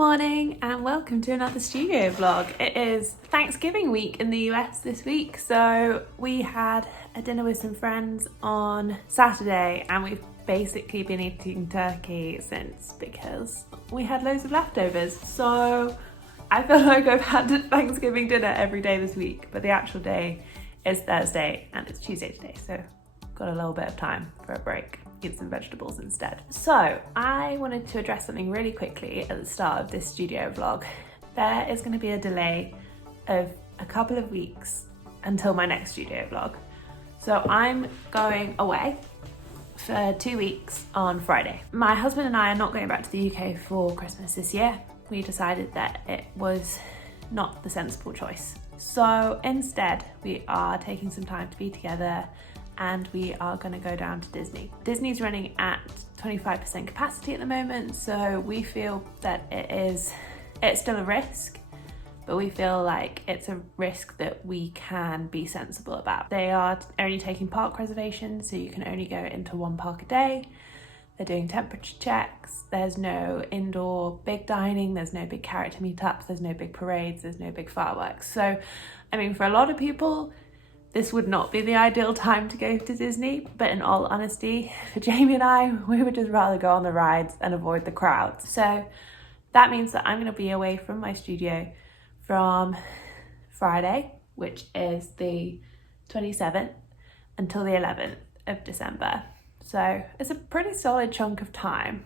morning and welcome to another studio vlog. It is Thanksgiving week in the US this week, so we had a dinner with some friends on Saturday and we've basically been eating turkey since because we had loads of leftovers. So I feel like I've had Thanksgiving dinner every day this week, but the actual day is Thursday and it's Tuesday today, so got a little bit of time for a break. Eat some vegetables instead. So I wanted to address something really quickly at the start of this studio vlog. There is going to be a delay of a couple of weeks until my next studio vlog. So I'm going away for 2 weeks on Friday. My husband and I are not going back to the UK for Christmas this year. We decided that it was not the sensible choice. So instead we are taking some time to be together and we are going to go down to Disney. Disney's running at 25% capacity at the moment, so we feel that it's still a risk, but we feel like it's a risk that we can be sensible about. They are only taking park reservations, so you can only go into one park a day. They're doing temperature checks. There's no indoor big dining, there's no big character meetups, there's no big parades, there's no big fireworks. So, I mean, for a lot of people, this would not be the ideal time to go to Disney, but in all honesty, for Jamie and I, we would just rather go on the rides and avoid the crowds. So that means that I'm going to be away from my studio from Friday, which is the 27th, until the 11th of December. So it's a pretty solid chunk of time.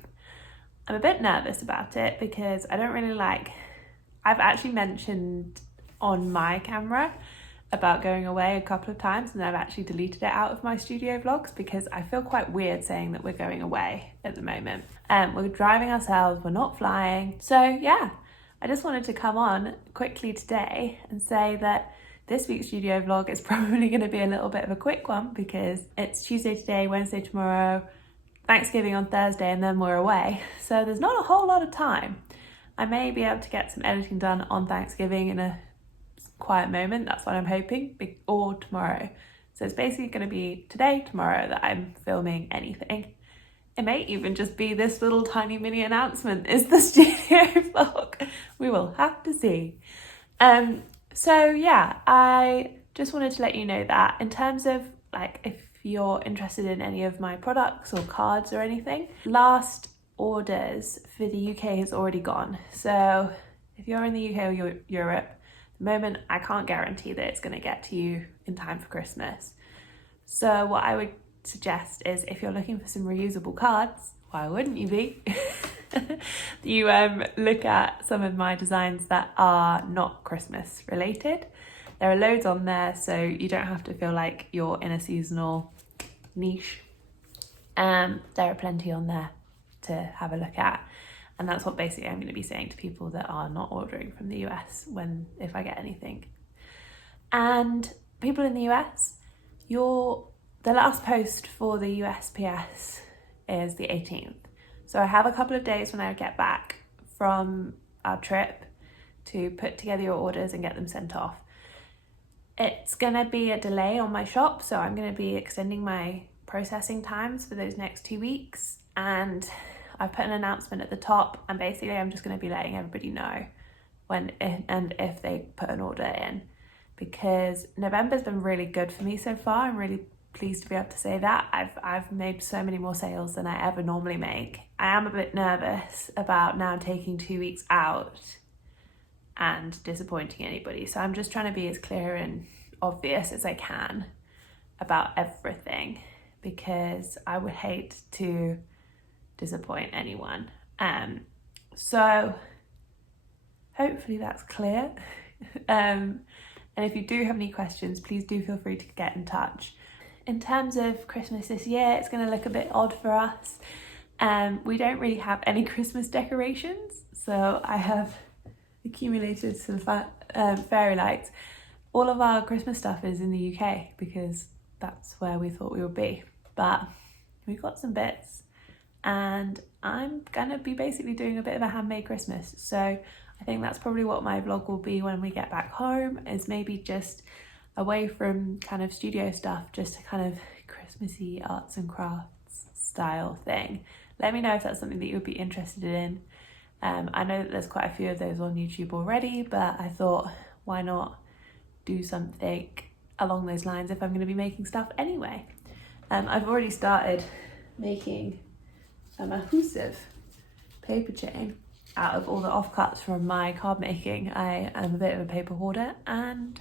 I'm a bit nervous about it because I don't really I've actually mentioned on my camera about going away a couple of times and I've actually deleted it out of my studio vlogs because I feel quite weird saying that we're going away at the moment. We're driving ourselves, we're not flying. So yeah, I just wanted to come on quickly today and say that this week's studio vlog is probably going to be a little bit of a quick one because it's Tuesday today, Wednesday tomorrow, Thanksgiving on Thursday, and then we're away. So there's not a whole lot of time. I may be able to get some editing done on Thanksgiving in a quiet moment, that's what I'm hoping, or tomorrow. So it's basically going to be today, tomorrow that I'm filming anything. It may even just be this little tiny mini announcement is the studio vlog. We will have to see. So yeah, I just wanted to let you know that in terms of if you're interested in any of my products or cards or anything, last orders for the UK has already gone. So if you're in the UK or Europe, the moment I can't guarantee that it's going to get to you in time for Christmas. So what I would suggest is if you're looking for some reusable cards, why wouldn't you be? You look at some of my designs that are not Christmas related. There are loads on there, so you don't have to feel like you're in a seasonal niche. There are plenty on there to have a look at. And that's what basically I'm going to be saying to people that are not ordering from the US if I get anything. And people in the US, the last post for the USPS is the 18th. So I have a couple of days when I get back from our trip to put together your orders and get them sent off. It's going to be a delay on my shop, so I'm going to be extending my processing times for those next 2 weeks. And I've put an announcement at the top, and basically I'm just going to be letting everybody know when and if they put an order in, because November's been really good for me so far. I'm really pleased to be able to say that. I've made so many more sales than I ever normally make. I am a bit nervous about now taking 2 weeks out and disappointing anybody, so I'm just trying to be as clear and obvious as I can about everything because I would hate to disappoint anyone. So hopefully that's clear. And if you do have any questions, please do feel free to get in touch. In terms of Christmas this year, it's going to look a bit odd for us. We don't really have any Christmas decorations, so I have accumulated some fairy lights. All of our Christmas stuff is in the UK because that's where we thought we would be, but we've got some bits. And I'm gonna be basically doing a bit of a handmade Christmas. So I think that's probably what my vlog will be when we get back home, is maybe just away from kind of studio stuff, just a kind of Christmassy arts and crafts style thing. Let me know if that's something that you would be interested in. I know that there's quite a few of those on YouTube already, but I thought, why not do something along those lines if I'm going to be making stuff anyway. I've already started making a Mathis paper chain out of all the offcuts from my card making. I am a bit of a paper hoarder, and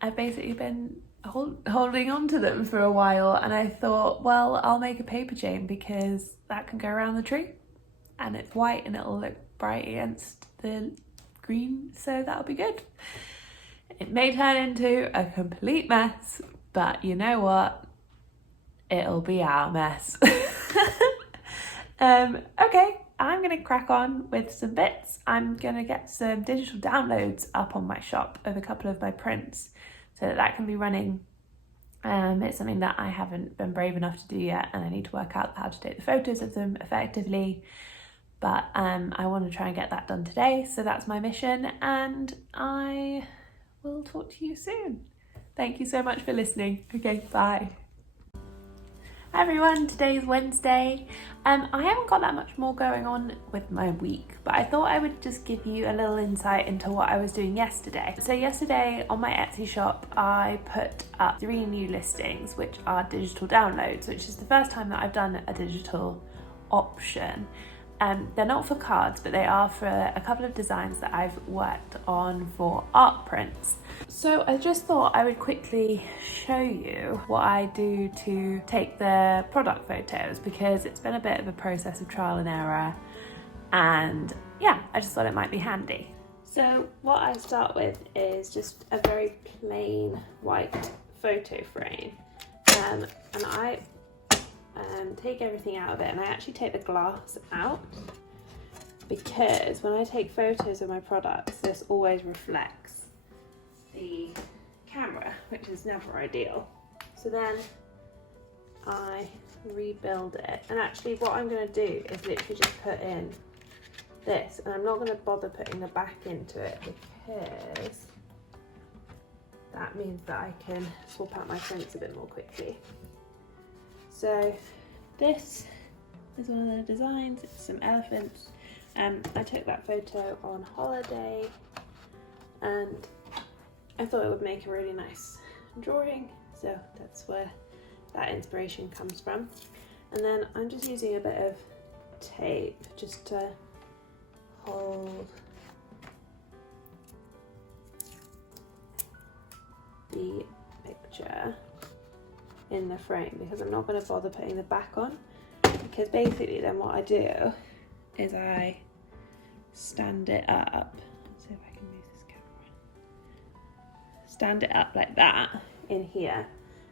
I've basically been holding on to them for a while, and I thought, well, I'll make a paper chain because that can go around the tree and it's white and it'll look bright against the green, so that'll be good. It may turn into a complete mess, but you know what? It'll be our mess. Okay, I'm gonna crack on with some bits. I'm gonna get some digital downloads up on my shop of a couple of my prints so that can be running. It's something that I haven't been brave enough to do yet, and I need to work out how to take the photos of them effectively. But I want to try and get that done today, so that's my mission, and I will talk to you soon. Thank you so much for listening. Okay, bye. Hi everyone, today's Wednesday. I haven't got that much more going on with my week, but I thought I would just give you a little insight into what I was doing yesterday. So yesterday on my Etsy shop, I put up 3 new listings, which are digital downloads, which is the first time that I've done a digital option. They're not for cards, but they are for a couple of designs that I've worked on for art prints. So I just thought I would quickly show you what I do to take the product photos, because it's been a bit of a process of trial and error, and yeah, I just thought it might be handy. So what I start with is just a very plain white photo frame, and I take everything out of it, and I actually take the glass out because when I take photos of my products, this always reflects the camera, which is never ideal. So then I rebuild it, and actually what I'm going to do is literally just put in this, and I'm not going to bother putting the back into it because that means that I can swap out my prints a bit more quickly. So this is one of the designs. It's some elephants. I took that photo on holiday, and I thought it would make a really nice drawing, so that's where that inspiration comes from. And then I'm just using a bit of tape just to hold the picture in the frame, because I'm not going to bother putting the back on, because basically then what I do is I stand it up. See if I can move this camera. Stand it up like that in here,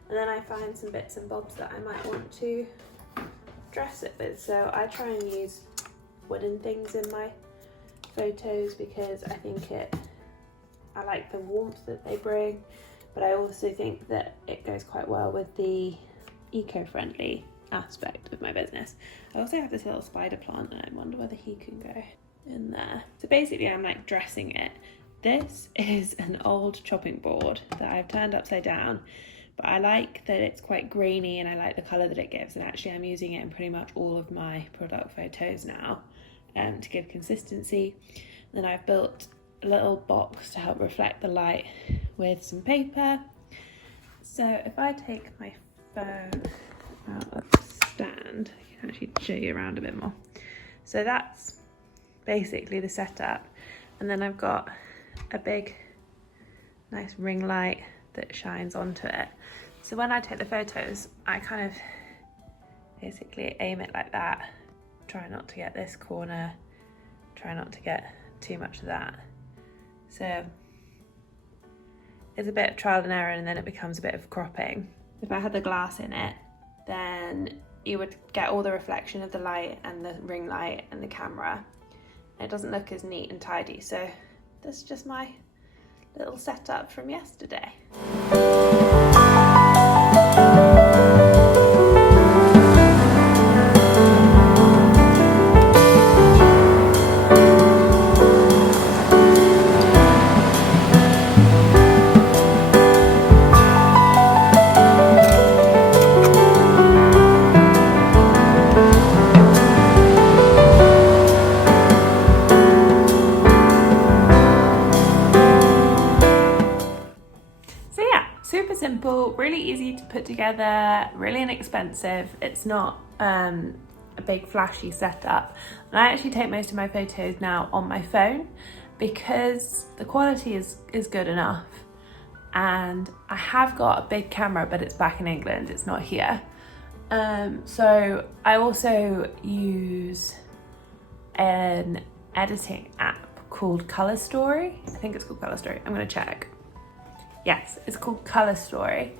and then I find some bits and bobs that I might want to dress it with. So I try and use wooden things in my photos because I think I like the warmth that they bring, but I also think that it goes quite well with the eco-friendly aspect of my business. I also have this little spider plant, and I wonder whether he can go in there. So basically I'm like dressing it. This is an old chopping board that I've turned upside down, but I like that it's quite grainy and I like the colour that it gives, and actually I'm using it in pretty much all of my product photos now to give consistency. And then I've built a little box to help reflect the light with some paper. So if I take my phone out of the stand, I can actually show you around a bit more. So that's basically the setup, and then I've got a big nice ring light that shines onto it. So when I take the photos, I kind of basically aim it like that, try not to get this corner, try not to get too much of that. So it's a bit of trial and error, and then it becomes a bit of cropping. If I had the glass in it, then you would get all the reflection of the light and the ring light and the camera. It doesn't look as neat and tidy, so that's just my little setup from yesterday. really easy to put together, really inexpensive. It's not a big flashy setup. And I actually take most of my photos now on my phone because the quality is good enough. And I have got a big camera, but it's back in England, it's not here. So I also use an editing app called Color Story. I think it's called Color Story. I'm gonna check. Yes, it's called Color Story.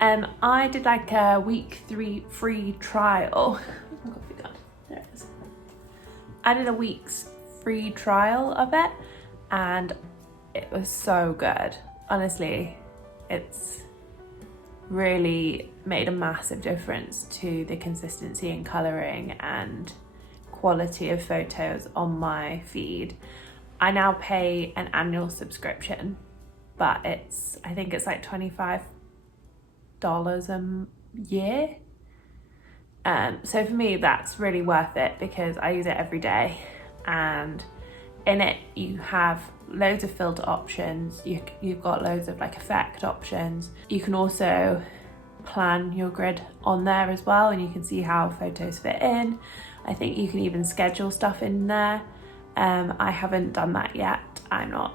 I did like a week 3 free trial. Oh, coffee gone. There it is. I did a week's free trial of it and it was so good. Honestly, it's really made a massive difference to the consistency in colouring and quality of photos on my feed. I now pay an annual subscription, but I think it's like $25 a year. So for me, that's really worth it because I use it every day, and in it you have loads of filter options. You've got loads of like effect options. You can also plan your grid on there as well, and you can see how photos fit in. I think you can even schedule stuff in there. I haven't done that yet. I'm not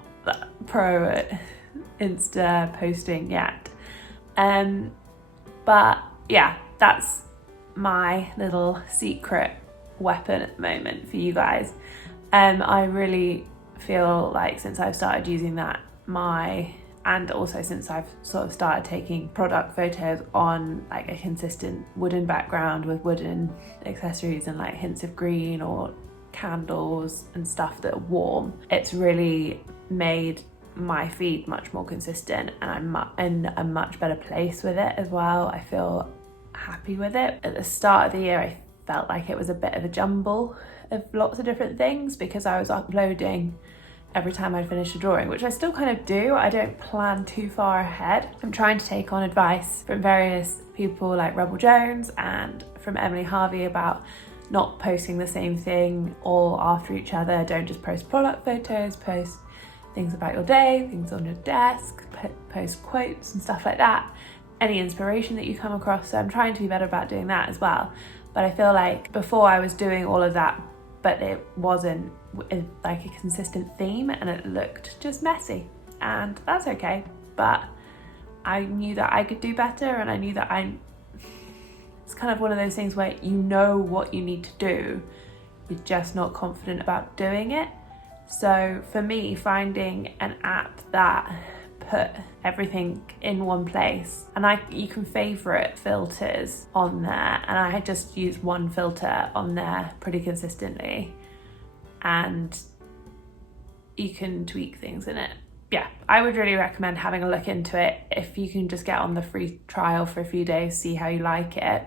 pro at Insta posting yet. But yeah, that's my little secret weapon at the moment for you guys. I really feel like since I've started using that, and also since I've sort of started taking product photos on like a consistent wooden background with wooden accessories and like hints of green or candles and stuff that are warm, it's really made my feed much more consistent, and I'm in a much better place with it as well. I feel happy with it. At the start of the year, I felt like it was a bit of a jumble of lots of different things because I was uploading every time I finish a drawing, which I still kind of do. I don't plan too far ahead. I'm trying to take on advice from various people like Rebel Jones and from Emily Harvey about not posting the same thing all after each other. Don't just post product photos, post things about your day, things on your desk, post quotes and stuff like that, any inspiration that you come across. So I'm trying to be better about doing that as well. But I feel like before I was doing all of that, but it wasn't like a consistent theme and it looked just messy, and that's okay. But I knew that I could do better, and I knew that it's kind of one of those things where you know what you need to do, you're just not confident about doing it. So for me, finding an app that put everything in one place, and you can favorite filters on there, and I had just used one filter on there pretty consistently, and you can tweak things in it. Yeah, I would really recommend having a look into it if you can just get on the free trial for a few days, see how you like it.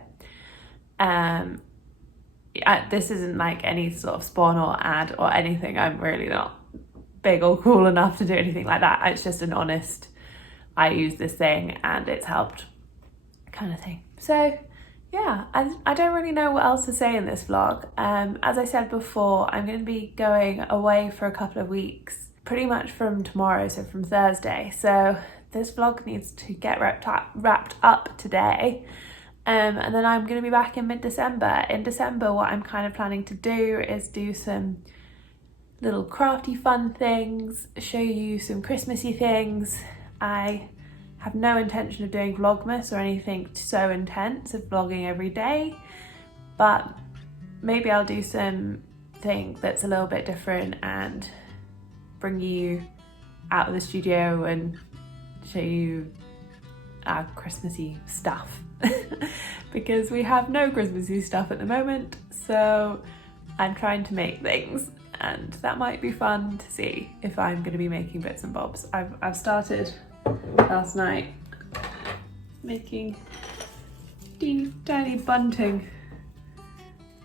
This isn't like any sort of spawn or ad or anything. I'm really not big or cool enough to do anything like that. It's just an honest, I use this thing and it's helped kind of thing. So yeah, I don't really know what else to say in this vlog. As I said before, I'm going to be going away for a couple of weeks, pretty much from tomorrow, so from Thursday. So this vlog needs to get wrapped up today. And then I'm going to be back in mid-December. In December, what I'm kind of planning to do is do some little crafty fun things, show you some Christmassy things. I have no intention of doing Vlogmas or anything so intense of vlogging every day, but maybe I'll do something that's a little bit different and bring you out of the studio and show you our Christmassy stuff. Because we have no Christmassy stuff at the moment, so I'm trying to make things, and that might be fun to see if I'm going to be making bits and bobs. I've started last night making teeny tiny bunting,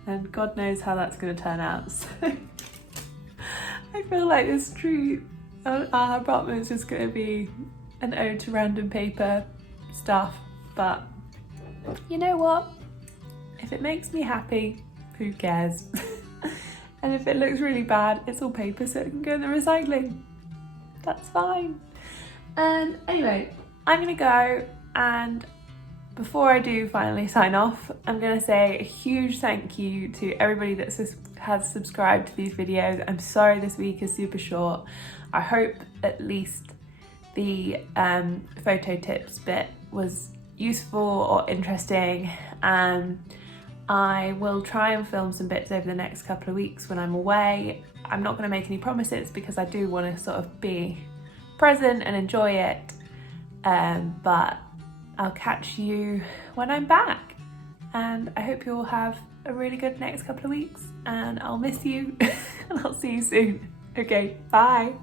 and God knows how that's going to turn out. So I feel like this tree, our apartment is just going to be an ode to random paper stuff, but you know what? If it makes me happy, who cares? And if it looks really bad, it's all paper, so it can go in the recycling. That's fine. And anyway, I'm gonna go. And before I do finally sign off, I'm going to say a huge thank you to everybody that has subscribed to these videos. I'm sorry this week is super short. I hope at least the photo tips bit was useful or interesting. I will try and film some bits over the next couple of weeks when I'm away. I'm not going to make any promises because I do want to sort of be present and enjoy it, but I'll catch you when I'm back, and I hope you all have a really good next couple of weeks, and I'll miss you and I'll see you soon. Okay, bye.